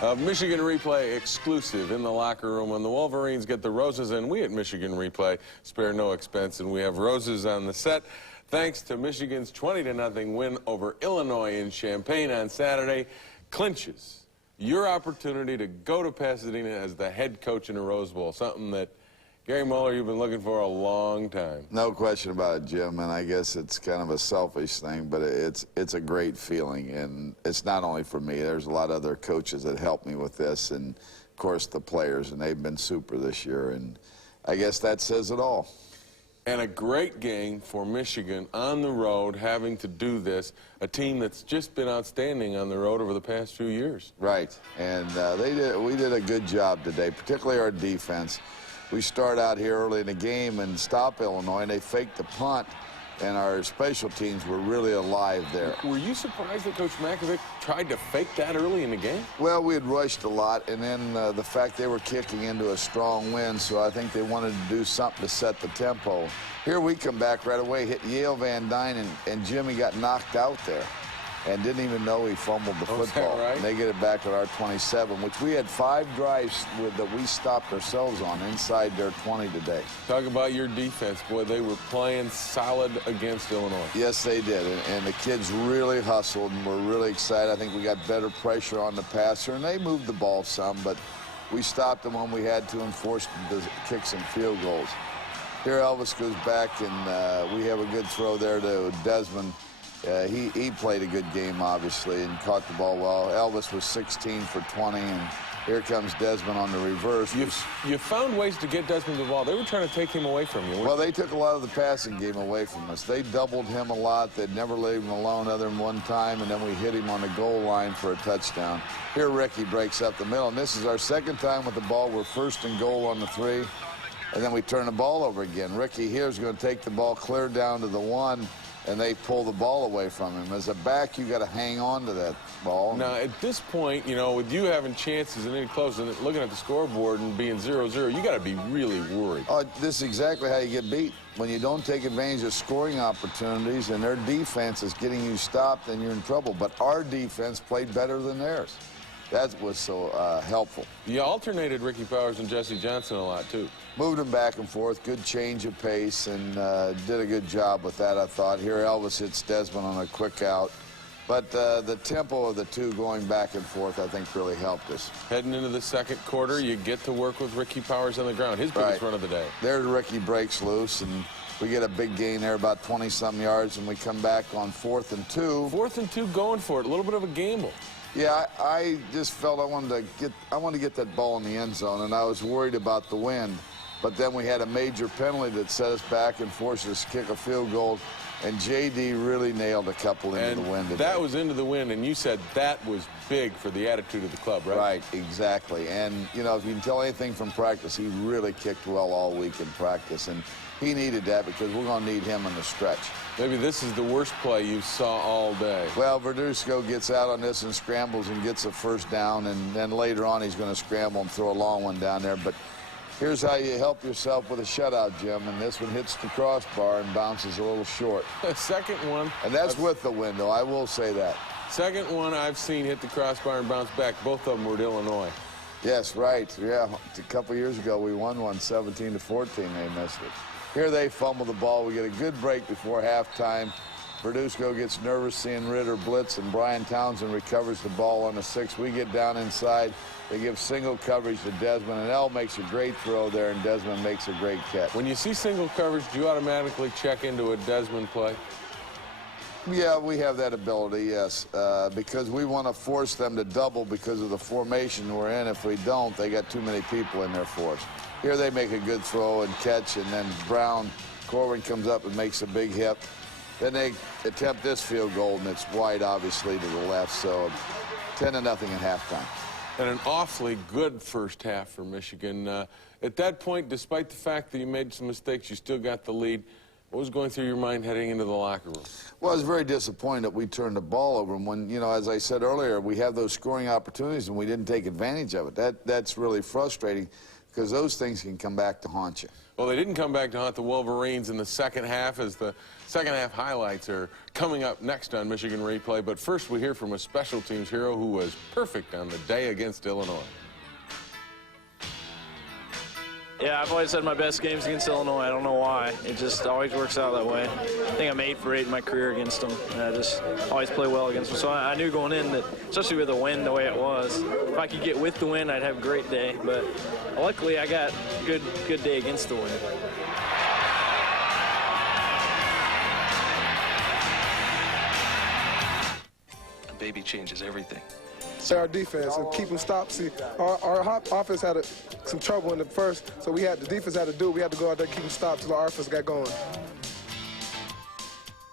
Michigan Replay exclusive in the locker room. When the Wolverines get the roses in, we at Michigan Replay spare no expense, and we have roses on the set. Thanks to Michigan's 20-0 win over Illinois in Champaign on Saturday, clinches your opportunity to go to Pasadena as the head coach in the Rose Bowl, something that Gary Muller, you've been looking for a long time. No question about it, Jim, and I guess it's kind of a selfish thing, but it's a great feeling, and it's not only for me. There's a lot of other coaches that helped me with this, and of course the players, and they've been super this year, and I guess that says it all. And a great game for Michigan on the road, having to do this, a team that's just been outstanding on the road over the past few years. Right, and we did a good job today, particularly our defense. We start out here early in the game and stop Illinois, and they faked the punt, and our special teams were really alive there. Were you surprised that Coach Makovic tried to fake that early in the game? Well, we had rushed a lot, and then the fact they were kicking into a strong wind, so I think they wanted to do something to set the tempo. Here we come back right away, hit Yale Van Dyne, and Jimmy got knocked out there and didn't even know he fumbled the football. Right? And they get it back at our 27, which we had 5 drives that we stopped ourselves on inside their 20 today. Talk about your defense. Boy, they were playing solid against Illinois. Yes, they did, and the kids really hustled, and we're really excited. I think we got better pressure on the passer, and they moved the ball some, but we stopped them when we had to and forced them to kick some field goals. Here Elvis goes back, and we have a good throw there to Desmond. He played a good game, obviously, and caught the ball well. Elvis was 16 for 20, and here comes Desmond on the reverse. You found ways to get Desmond the ball. They were trying to take him away from you. Well, they took a lot of the passing game away from us. They doubled him a lot. They'd never leave him alone other than one time, and then we hit him on the goal line for a touchdown. Here Ricky breaks up the middle, and this is our second time with the ball. We're first and goal on the 3, and then we turn the ball over again. Ricky here is going to take the ball clear down to the 1, and they pull the ball away from him. As a back, you got to hang on to that ball. Now, at this point, you know, with you having chances and any close and looking at the scoreboard and being 0-0, you got to be really worried. Oh, this is exactly how you get beat. When you don't take advantage of scoring opportunities and their defense is getting you stopped, then you're in trouble. But our defense played better than theirs. That was so helpful. You alternated Ricky Powers and Jesse Johnson a lot, too. Moved them back and forth, good change of pace, and did a good job with that, I thought. Here Elvis hits Desmond on a quick out. But the tempo of the two going back and forth, I think, really helped us. Heading into the second quarter, you get to work with Ricky Powers on the ground, his biggest run of the day. There Ricky breaks loose, and we get a big gain there, about 20-some yards, and we come back on 4th and 2. 4th and 2 going for it, a little bit of a gamble. Yeah, I just felt I wanted to get that ball in the end zone, and I was worried about the wind. But then we had a major penalty that set us back and forced us to kick a field goal, and J.D. really nailed a couple into the wind today. That was into the wind, and you said that was big for the attitude of the club, right? Right, exactly. And, you know, if you can tell anything from practice, he really kicked well all week in practice, and he needed that because we're going to need him in the stretch. Maybe this is the worst play you saw all day. Well, Verduzco gets out on this and scrambles and gets a first down, and then later on he's going to scramble and throw a long one down there. But here's how you help yourself with a shutout, Jim, and this one hits the crossbar and bounces a little short. Second one. And that's with the window, I will say that. Second one I've seen hit the crossbar and bounce back. Both of them were at Illinois. Yes, right. Yeah, a couple years ago we won one 17-14. They missed it. Here they fumble the ball. We get a good break before halftime. Verduzco gets nervous seeing Ritter blitz, and Brian Townsend recovers the ball on the 6. We get down inside. They give single coverage to Desmond, and El makes a great throw there, and Desmond makes a great catch. When you see single coverage, do you automatically check into a Desmond play? Yeah, we have that ability, yes, because we want to force them to double because of the formation we're in. If we don't, they got too many people in there for us. Here they make a good throw and catch, and then Corwin comes up and makes a big hit. Then they attempt this field goal, and it's wide, obviously, to the left, so 10-0 at halftime. And an awfully good first half for Michigan. At that point, despite the fact that you made some mistakes, you still got the lead. What was going through your mind heading into the locker room? Well, I was very disappointed that we turned the ball over. And when, you know, as I said earlier, we have those scoring opportunities and we didn't take advantage of it. That's really frustrating. because those things can come back to haunt you. Well, they didn't come back to haunt the Wolverines in the second half, as the second half highlights are coming up next on Michigan Replay. But first, we hear from a special teams hero who was perfect on the day against Illinois. Yeah, I've always had my best games against Illinois. I don't know why. It just always works out that way. I think I'm 8 for 8 in my career against them. And I just always play well against them. So I knew going in that, especially with the wind the way it was, if I could get with the wind, I'd have a great day. But luckily, I got a good day against the wind. A baby changes everything. Say our defense and keep them stopped. See, our offense had some trouble in the first, so the defense had to do it. We had to go out there and keep them stopped till our offense got going.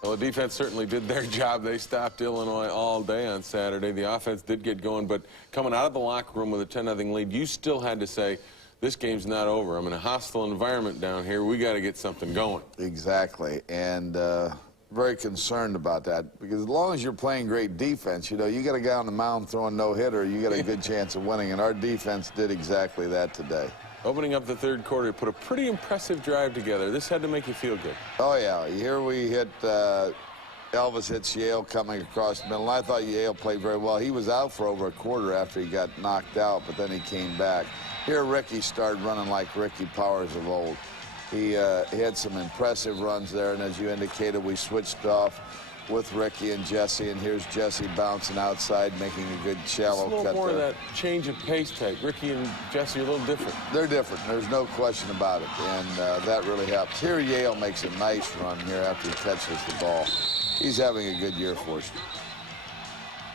Well, the defense certainly did their job. They stopped Illinois all day on Saturday. The offense did get going, but coming out of the locker room with a 10-0 lead, you still had to say, this game's not over. I'm in a hostile environment down here. We got to get something going. Exactly, and very concerned about that, because as long as you're playing great defense, you know, you got a guy on the mound throwing no-hitter, you got a good chance of winning, and our defense did exactly that today. Opening up the third quarter, put a pretty impressive drive together. This had to make you feel good. Oh, yeah. Here we hit, Elvis hits Yale coming across the middle. I thought Yale played very well. He was out for over a quarter after he got knocked out, but then he came back. Here, Ricky started running like Ricky Powers of old. He had some impressive runs there, and as you indicated, we switched off with Ricky and Jesse, and here's Jesse bouncing outside, making a good shallow cut there. It's a little more of that change of pace type. Ricky and Jesse are a little different. They're different. There's no question about it, and that really helps. Here, Yale makes a nice run here after he catches the ball. He's having a good year for us.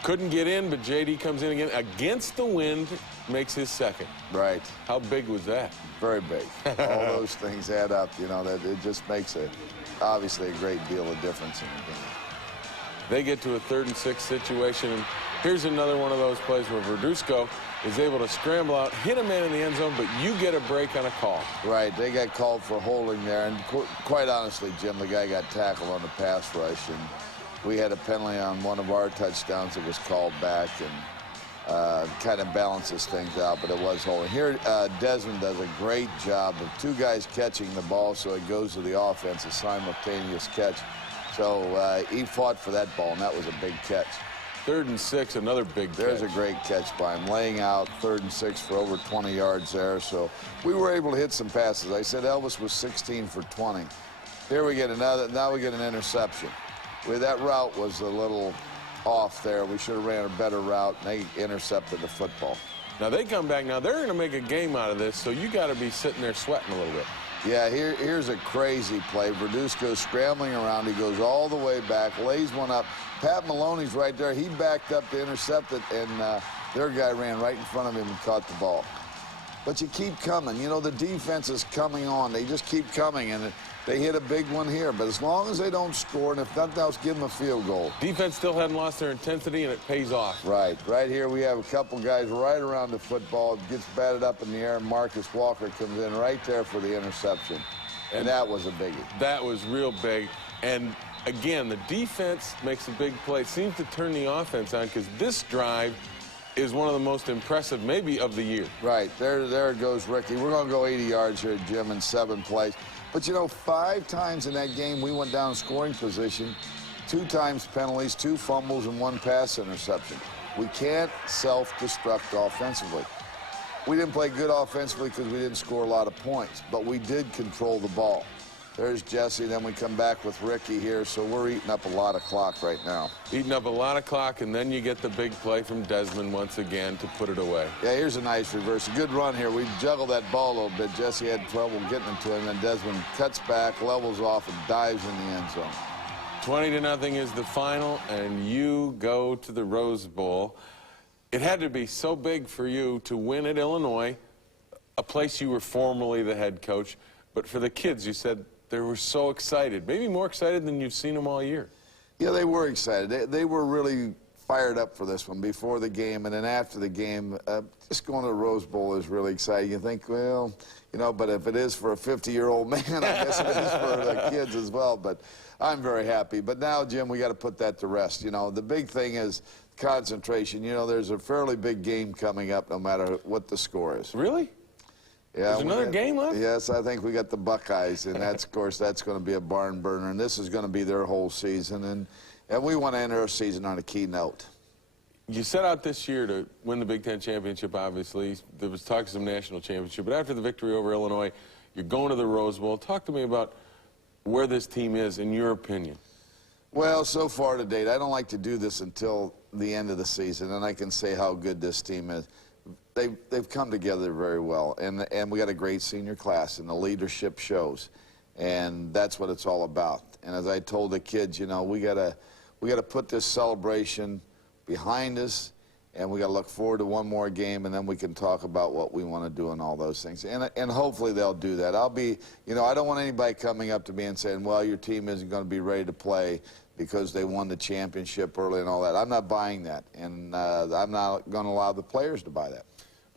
Couldn't get in, but J.D. comes in again against the wind, makes his second. Right. How big was that? Very big. All those things add up, you know, that it just makes obviously a great deal of difference in the game. They get to a 3rd and 6 situation, and here's another one of those plays where Verduzco is able to scramble out, hit a man in the end zone, but you get a break on a call. Right, they got called for holding there, and quite honestly, Jim, the guy got tackled on the pass rush, and we had a penalty on one of our touchdowns that was called back, and kind of balances things out, but it was holding. Here, Desmond does a great job of 2 guys catching the ball, so it goes to the offense, a simultaneous catch. So he fought for that ball, and that was a big catch. 3rd and 6, another big catch. There's a great catch by him, laying out 3rd and 6 for over 20 yards there. So we were able to hit some passes. I said Elvis was 16 for 20. Here we get another, now we get an interception. That route was a little off there. We should have ran a better route, and they intercepted the football. Now they come back. Now they're going to make a game out of this, so you got to be sitting there sweating a little bit. Yeah, here's a crazy play. Verduzco's scrambling around. He goes all the way back, lays one up. Pat Maloney's right there. He backed up to intercept it, and their guy ran right in front of him and caught the ball. But you keep coming. You know, the defense is coming on. They just keep coming, and they hit a big one here. But as long as they don't score, and if nothing else, give them a field goal. Defense still hadn't lost their intensity, and it pays off. Right. Right here we have a couple guys right around the football. It gets batted up in the air, and Marcus Walker comes in right there for the interception. And that was a biggie. That was real big. And, again, the defense makes a big play. It seems to turn the offense on, because this drive is one of the most impressive, maybe, of the year. Right. There goes Ricky. We're going to go 80 yards here, Jim, in 7 plays. But, you know, 5 times in that game we went down scoring position, 2 times penalties, 2 fumbles, and 1 pass interception. We can't self-destruct offensively. We didn't play good offensively because we didn't score a lot of points, but we did control the ball. There's Jesse, then we come back with Ricky here, so we're eating up a lot of clock right now. Eating up a lot of clock, and then you get the big play from Desmond once again to put it away. Yeah, here's a nice reverse. A good run here. We juggled that ball a little bit. Jesse had trouble getting it to him, and Desmond cuts back, levels off, and dives in the end zone. 20-0 is the final, and you go to the Rose Bowl. It had to be so big for you to win at Illinois, a place you were formerly the head coach. But for the kids, you said they were so excited, maybe more excited than you've seen them all year. Yeah, they were excited. They were really fired up for this one before the game, and then after the game, just going to the Rose Bowl is really exciting. You think, well, you know, but if it is for a 50-year-old man, I guess it is for the kids as well. But I'm very happy. But now, Jim, we got to put that to rest. You know, the big thing is concentration. You know, there's a fairly big game coming up no matter what the score is. Really? Yeah, There's another game left? Yes, I think we got the Buckeyes, and that's, of course, that's going to be a barn burner, and this is going to be their whole season, and we want to end our season on a key note. You set out this year to win the Big Ten championship, obviously. There was talk of some national championship, but after the victory over Illinois, you're going to the Rose Bowl. Talk to me about where this team is, in your opinion. Well, so far to date, I don't like to do this until the end of the season, and I can say how good this team is. They've come together very well, and we got a great senior class, and the leadership shows, and that's what it's all about. And as I told the kids, you know, we gotta put this celebration behind us, and we got to look forward to one more game, and then we can talk about what we want to do and all those things. And hopefully they'll do that. You know, I don't want anybody coming up to me and saying, well, your team isn't going to be ready to play because they won the championship early and all that. I'm not buying that, and I'm not going to allow the players to buy that.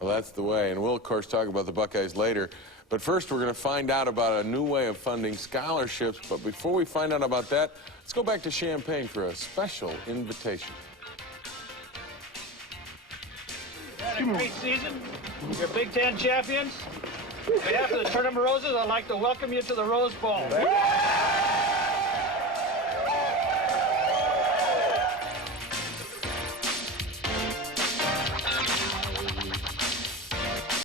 Well, that's the way, and we'll, of course, talk about the Buckeyes later. But first, we're going to find out about a new way of funding scholarships. But before we find out about that, let's go back to Champaign for a special invitation. Had a great season. You're Big Ten champions. On behalf of the Tournament of Roses, I'd like to welcome you to the Rose Bowl.